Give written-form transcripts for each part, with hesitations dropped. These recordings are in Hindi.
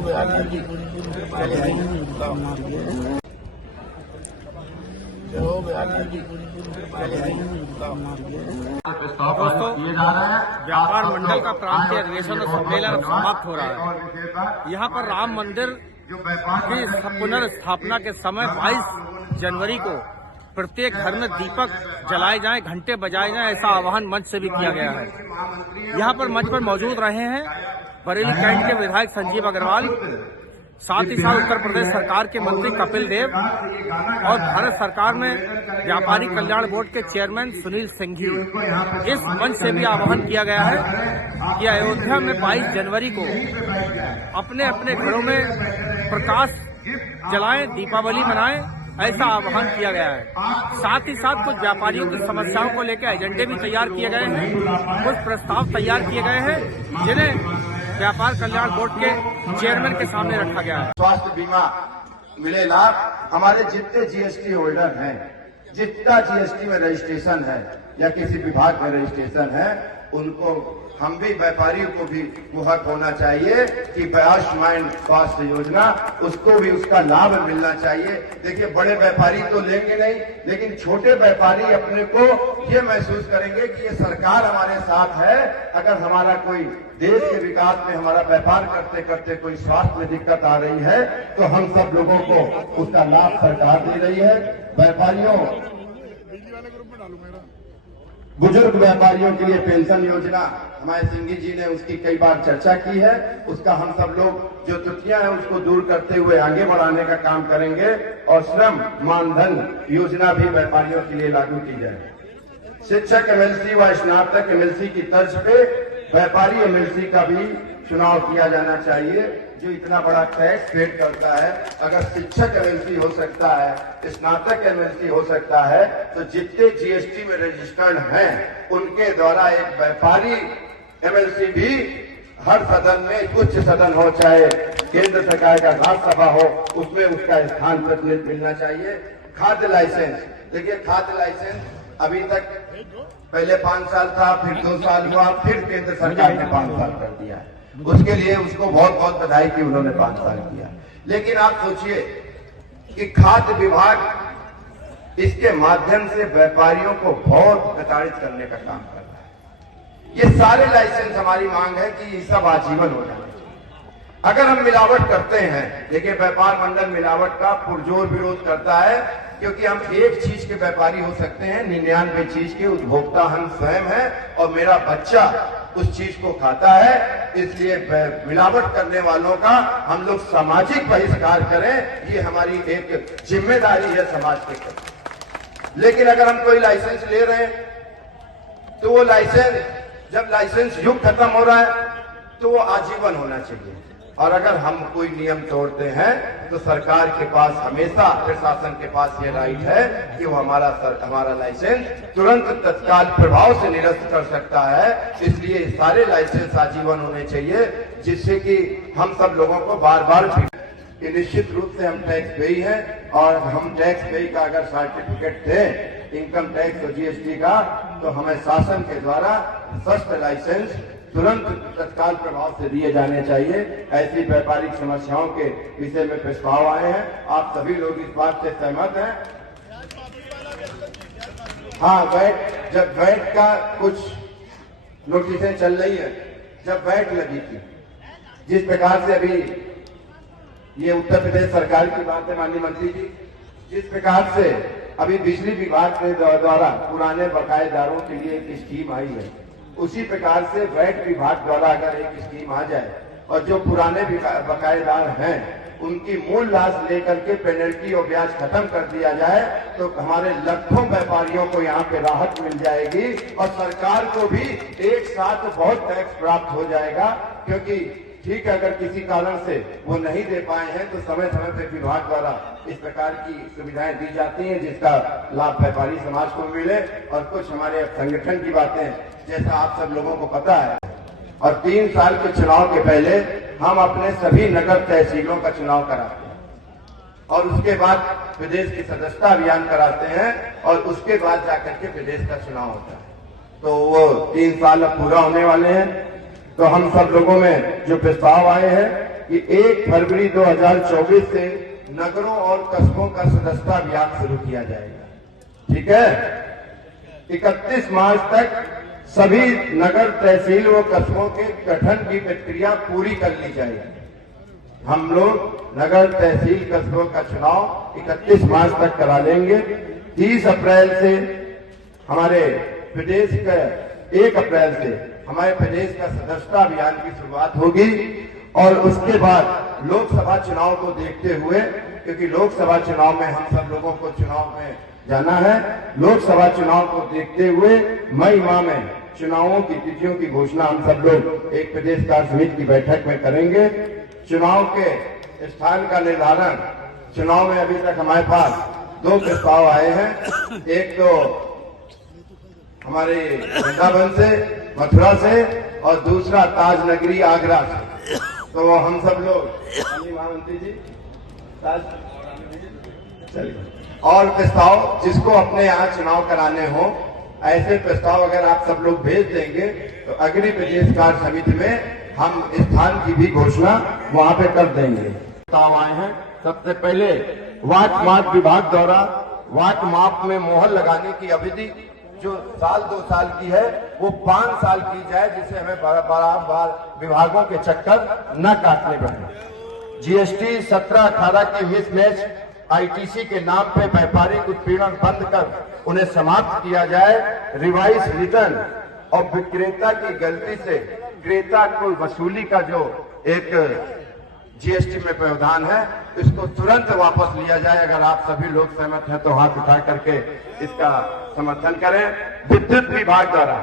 दोस्तों, व्यापार मंडल का प्रांतीय अधिवेशन और सम्मेलन समाप्त हो रहा है। यहाँ पर राम मंदिर की पुनर्स्थापना के समय 22 जनवरी को प्रत्येक घर में दीपक जलाए जाएं, घंटे बजाए जाएं, ऐसा आह्वान मंच से भी किया गया है। यहाँ पर मंच पर मौजूद रहे हैं बरेली कैंट के विधायक संजीव अग्रवाल, साथ ही साथ उत्तर प्रदेश सरकार के मंत्री कपिल देव और भारत सरकार में व्यापारी कल्याण बोर्ड के चेयरमैन सुनील सिंघी। इस मंच से भी आह्वान किया गया है कि अयोध्या में 22 जनवरी को अपने अपने घरों में प्रकाश जलाएं, दीपावली मनाएं, ऐसा आह्वान किया गया है। साथ ही साथ कुछ व्यापारियों की समस्याओं को लेकर एजेंडे भी तैयार किए गए हैं, कुछ प्रस्ताव तैयार किए गए हैं जिन्हें व्यापार कल्याण बोर्ड के चेयरमैन के सामने रखा गया है। स्वास्थ्य बीमा मिले लाभ, हमारे जितने जीएसटी होल्डर हैं, जितना जीएसटी में रजिस्ट्रेशन है या किसी विभाग में रजिस्ट्रेशन है, उनको हम भी व्यापारियों को भी वो हक होना चाहिए कि आयुष्मान स्वास्थ्य योजना उसको भी उसका लाभ मिलना चाहिए। देखिए, बड़े व्यापारी तो लेंगे नहीं, लेकिन छोटे व्यापारी अपने को ये महसूस करेंगे कि ये सरकार हमारे साथ है। अगर हमारा कोई देश के विकास में, हमारा व्यापार करते करते कोई स्वास्थ्य में दिक्कत आ रही है तो हम सब लोगों को उसका लाभ सरकार दे रही है। व्यापारियों, बुजुर्ग व्यापारियों के लिए पेंशन योजना हमारे सिंघी जी ने उसकी कई बार चर्चा की है। उसका हम सब लोग जो त्रुटियां हैं उसको दूर करते हुए आगे बढ़ाने का काम करेंगे और श्रम मानधन योजना भी व्यापारियों के लिए लागू की जाए। शिक्षक एमएलसी व स्नातक एमएलसी की तर्ज पे व्यापारी एमएलसी का भी चुनाव किया जाना चाहिए, जो इतना बड़ा टैक्स पेड करता है। अगर शिक्षक एमएलसी हो सकता है, स्नातक एमएलसी हो सकता है, तो जितने जीएसटी में रजिस्टर्ड हैं उनके द्वारा एक व्यापारी एमएलसी भी हर सदन में, उच्च सदन हो चाहे केंद्र सरकार का राज्यसभा हो, उसमें उसका स्थान प्रतिनिधित्व मिलना चाहिए। खाद्य लाइसेंस, देखिए खाद्य लाइसेंस अभी तक पहले 5 साल था, फिर 2 साल हुआ, फिर केंद्र सरकार ने 5 साल कर दिया है। उसके लिए उसको बहुत बहुत बधाई कि उन्होंने 5 साल किया। लेकिन आप सोचिए कि खाद्य विभाग इसके माध्यम से व्यापारियों को बहुत प्रताड़ित करने का काम कर रहा है। ये सारे लाइसेंस, हमारी मांग है कि ये सब आजीवन हो जाए। अगर हम मिलावट करते हैं, देखिए व्यापार मंडल मिलावट का पुरजोर विरोध करता है, क्योंकि हम एक चीज के व्यापारी हो सकते हैं, 99 चीज के उपभोक्ता हम स्वयं हैं और मेरा बच्चा उस चीज को खाता है। इसलिए मिलावट करने वालों का हम लोग सामाजिक बहिष्कार करें, ये हमारी एक जिम्मेदारी है समाज के प्रति। लेकिन अगर हम कोई लाइसेंस ले रहे हैं तो वो लाइसेंस, जब लाइसेंस युग खत्म हो रहा है तो वो आजीवन होना चाहिए। और अगर हम कोई नियम तोड़ते हैं तो सरकार के पास हमेशा, प्रशासन के पास ये राइट है कि वो हमारा लाइसेंस तुरंत तत्काल प्रभाव से निरस्त कर सकता है। इसलिए सारे लाइसेंस आजीवन होने चाहिए, जिससे कि हम सब लोगों को बार बार कि निश्चित रूप से हम टैक्स पेई हैं और हम टैक्स पेई का अगर सर्टिफिकेट थे इनकम टैक्स और जीएसटी का, तो हमें शासन के द्वारा स्वस्थ लाइसेंस तुरंत तत्काल प्रभाव से दिए जाने चाहिए। ऐसी व्यापारिक समस्याओं के विषय में प्रस्ताव आए हैं। आप सभी लोग इस बात से सहमत हैं? हाँ, जब वैट का कुछ नोटिसें चल रही है, जब वैट लगी थी, जिस प्रकार से अभी ये उत्तर प्रदेश सरकार की बात है माननीय मंत्री जी, जिस प्रकार से अभी बिजली विभाग के द्वारा पुराने बकायेदारों के लिए एक स्कीम आई है, उसी प्रकार से वैट विभाग द्वारा अगर एक स्कीम आ जाए और जो पुराने बकायेदार हैं उनकी मूल राशि लेकर के पेनल्टी और ब्याज खत्म कर दिया जाए, तो हमारे लाखों व्यापारियों को यहाँ पे राहत मिल जाएगी और सरकार को भी एक साथ बहुत टैक्स प्राप्त हो जाएगा। क्योंकि ठीक है, अगर किसी कारण से वो नहीं दे पाए हैं तो समय समय पर विभाग द्वारा इस प्रकार की सुविधाएं दी जाती हैं, जिसका लाभ व्यापारी समाज को मिले। और कुछ हमारे संगठन की बातें, जैसा आप सब लोगों को पता है, और 3 साल के चुनाव के पहले हम अपने सभी नगर तहसीलों का चुनाव कराते हैं और उसके बाद प्रदेश की सदस्यता अभियान कराते हैं और उसके बाद जाकर के प्रदेश का चुनाव होता है। तो वो 3 साल अब पूरा होने वाले हैं। तो हम सब लोगों में जो प्रस्ताव आए हैं कि 1 फरवरी 2024 से नगरों और कस्बों का सदस्यता अभियान शुरू किया जाएगा। ठीक है, 31 मार्च तक सभी नगर तहसील व कस्बों के गठन की प्रक्रिया पूरी कर ली जाएगी। हम लोग नगर तहसील कस्बों का चुनाव 31 मार्च तक करा लेंगे। 30 अप्रैल से हमारे प्रदेश का 1 अप्रैल से हमारे प्रदेश का सदस्यता अभियान की शुरुआत होगी और उसके बाद लोकसभा चुनाव को देखते हुए, क्योंकि लोकसभा चुनाव में हम सब लोगों को चुनाव में जाना है, लोकसभा चुनाव को देखते हुए मई माह में चुनावों की तिथियों की घोषणा हम सब लोग एक प्रदेश कार्य समिति की बैठक में करेंगे। चुनाव के स्थान का निर्धारण, चुनाव में अभी तक हमारे पास 2 प्रस्ताव आए हैं। एक तो हमारे वृंदावन से, मथुरा से और दूसरा ताज नगरी आगरा से। तो हम सब लोग महामंत्री जी चलिए, और प्रस्ताव जिसको अपने यहाँ चुनाव कराने हो, ऐसे प्रस्ताव अगर आप सब लोग भेज देंगे तो अगली प्रदेश कार्य समिति में हम स्थान की भी घोषणा वहां पे कर देंगे। प्रस्ताव आए हैं। सबसे पहले वाट माप विभाग द्वारा वाट माप में मोहर लगाने की अवधि जो 2 साल की है वो 5 साल की जाए, जिससे हमें बार विभागों के चक्कर न काटने पड़े। जीएसटी 17-18 की मिसमैच आईटीसी के नाम पे व्यापारिक उत्पीड़न बंद कर उन्हें समाप्त किया जाए। रिवाइज रिटर्न और विक्रेता की गलती से क्रेता को वसूली का जो एक जीएसटी में प्रावधान है, इसको तुरंत वापस लिया जाए। अगर आप सभी लोग सहमत हैं तो हाथ उठा करके इसका समर्थन करें। विद्युत विभाग द्वारा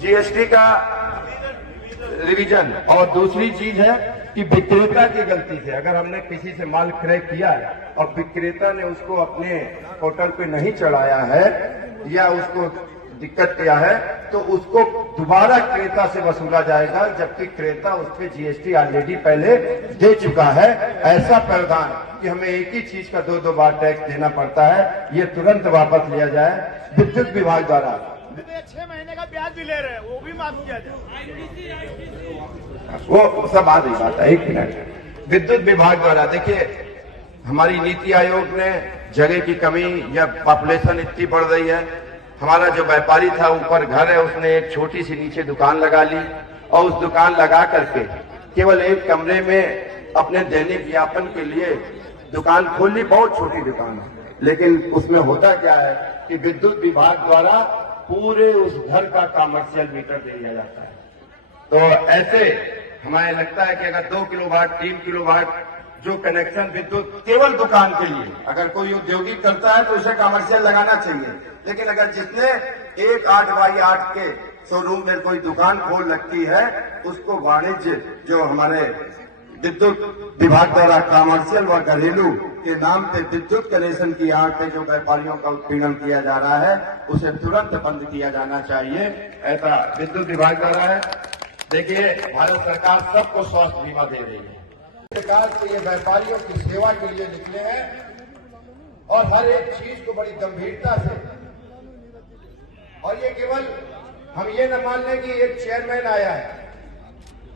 जीएसटी का रिवीजन, और दूसरी चीज है कि विक्रेता की गलती से अगर हमने किसी से माल क्रय किया है और विक्रेता ने उसको अपने पोर्टल पे नहीं चढ़ाया है या उसको दिक्कत किया है, तो उसको दोबारा क्रेता से वसूला जाएगा, जबकि क्रेता उस पर जीएसटी ऑलरेडी पहले दे चुका है। ऐसा प्रावधान कि हमें एक ही चीज का 2 बार टैक्स देना पड़ता है, ये तुरंत वापस लिया जाए। विद्युत विभाग द्वारा 6 महीने का ब्याज भी ले रहे हैं, वो भी माफ किया जाए। वो सब आ रही बात है, 1 मिनट। विद्युत विभाग द्वारा देखिए, हमारी नीति आयोग ने जगह की कमी या पॉपुलेशन इतनी बढ़ रही है, हमारा जो व्यापारी था ऊपर घर है, उसने एक छोटी सी नीचे दुकान लगा ली और उस दुकान लगा करके केवल एक कमरे में अपने दैनिक यापन के लिए दुकान खोल ली। बहुत छोटी दुकान है, लेकिन उसमें होता क्या है कि विद्युत विभाग द्वारा पूरे उस घर का कमर्शियल मीटर दे दिया जाता है। तो ऐसे हमें लगता है कि अगर 2 किलोवाट 3 किलोवाट जो कनेक्शन विद्युत केवल दुकान के लिए, अगर कोई उद्योगिक करता है तो उसे कमर्शियल लगाना चाहिए, लेकिन अगर जिसने 1 8x8 के शोरूम में कोई दुकान खोल रखी है, उसको वाणिज्य जो हमारे विद्युत विभाग द्वारा कमर्शियल व घरेलू के नाम पे विद्युत कनेक्शन की आड़ पे जो व्यापारियों का उत्पीड़न किया जा रहा है, उसे तुरंत बंद किया जाना चाहिए। ऐसा विद्युत विभाग द्वारा है। देखिए, भारत सरकार सबको स्वास्थ्य बीमा दे रही है। सरकार से ये व्यापारियों की सेवा के लिए निकले हैं और हर एक चीज को बड़ी गंभीरता से, और ये केवल हम ये न मान लें कि एक चेयरमैन आया है,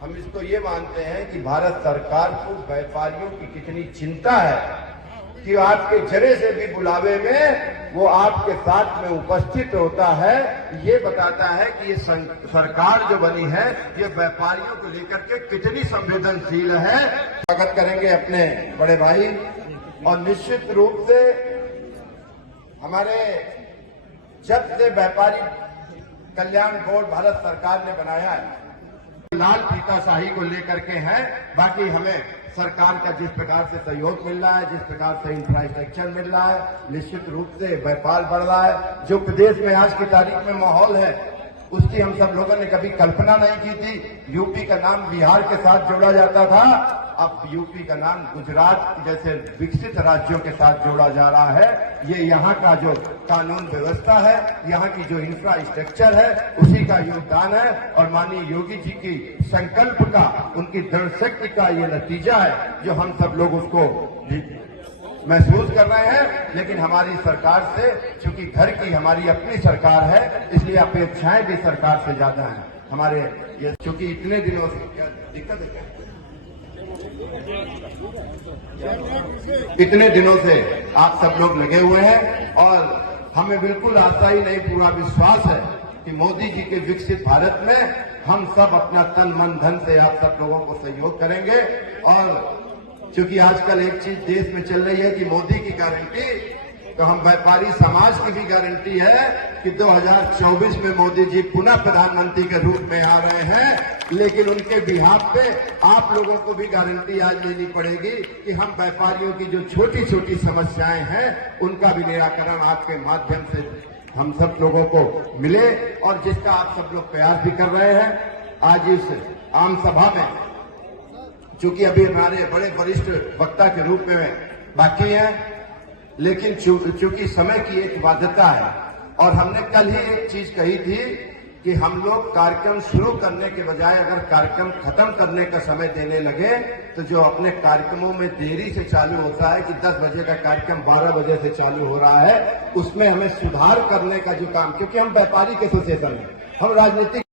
हम इसको ये मानते हैं कि भारत सरकार को व्यापारियों की कितनी चिंता है कि आपके जरे से भी बुलावे में वो आपके साथ में उपस्थित होता है। ये बताता है कि ये सरकार जो बनी है ये व्यापारियों को लेकर के कितनी संवेदनशील है। स्वागत करेंगे अपने बड़े भाई, और निश्चित रूप से हमारे जब से व्यापारी कल्याण बोर्ड भारत सरकार ने बनाया है, लाल फीताशाही को लेकर के हैं। बाकी हमें सरकार का जिस प्रकार से सहयोग मिल रहा है, जिस प्रकार से इंफ्रास्ट्रक्चर मिल रहा है, निश्चित रूप से व्यापार बढ़ रहा है। जो प्रदेश में आज की तारीख में माहौल है, उसकी हम सब लोगों ने कभी कल्पना नहीं की थी। यूपी का नाम बिहार के साथ जोड़ा जाता था, अब यूपी का नाम गुजरात जैसे विकसित राज्यों के साथ जोड़ा जा रहा है। ये यहाँ का जो कानून व्यवस्था है, यहाँ की जो इंफ्रास्ट्रक्चर है, उसी का योगदान है, और माननीय योगी जी की संकल्प का, उनकी दृढ़ शक्ति का ये नतीजा है जो हम सब लोग उसको महसूस कर रहे हैं। लेकिन हमारी सरकार से, चूंकि घर की हमारी अपनी सरकार है, इसलिए अपेक्षाएं भी सरकार से ज्यादा हैं हमारे। ये चूंकि इतने दिनों से क्या दिक्कत है, क्या इतने दिनों से आप सब लोग लगे हुए हैं और हमें बिल्कुल आशा ही नहीं, पूरा विश्वास है कि मोदी जी के विकसित भारत में हम सब अपना तन मन धन से आप सब लोगों को सहयोग करेंगे। और चूंकि आजकल एक चीज देश में चल रही है कि मोदी की गारंटी, तो हम व्यापारी समाज की भी गारंटी है कि 2024 में मोदी जी पुनः प्रधानमंत्री के रूप में आ रहे हैं। लेकिन उनके बिहाफ पे आप लोगों को भी गारंटी आज लेनी पड़ेगी कि हम व्यापारियों की जो छोटी छोटी समस्याएं हैं उनका भी निराकरण आपके माध्यम से हम सब लोगों को मिले, और जिसका आप सब लोग प्रयास भी कर रहे हैं। आज इस आम सभा में चूंकि अभी हमारे बड़े वरिष्ठ वक्ता के रूप में बाकी हैं, लेकिन चूंकि समय की एक बाध्यता है, और हमने कल ही एक चीज कही थी कि हम लोग कार्यक्रम शुरू करने के बजाय अगर कार्यक्रम खत्म करने का समय देने लगे, तो जो अपने कार्यक्रमों में देरी से चालू होता है कि 10 बजे का कार्यक्रम 12 बजे से चालू हो रहा है, उसमें हमें सुधार करने का जो काम, क्योंकि हम व्यापारिक एसोसिएशन हैं, हम राजनीतिक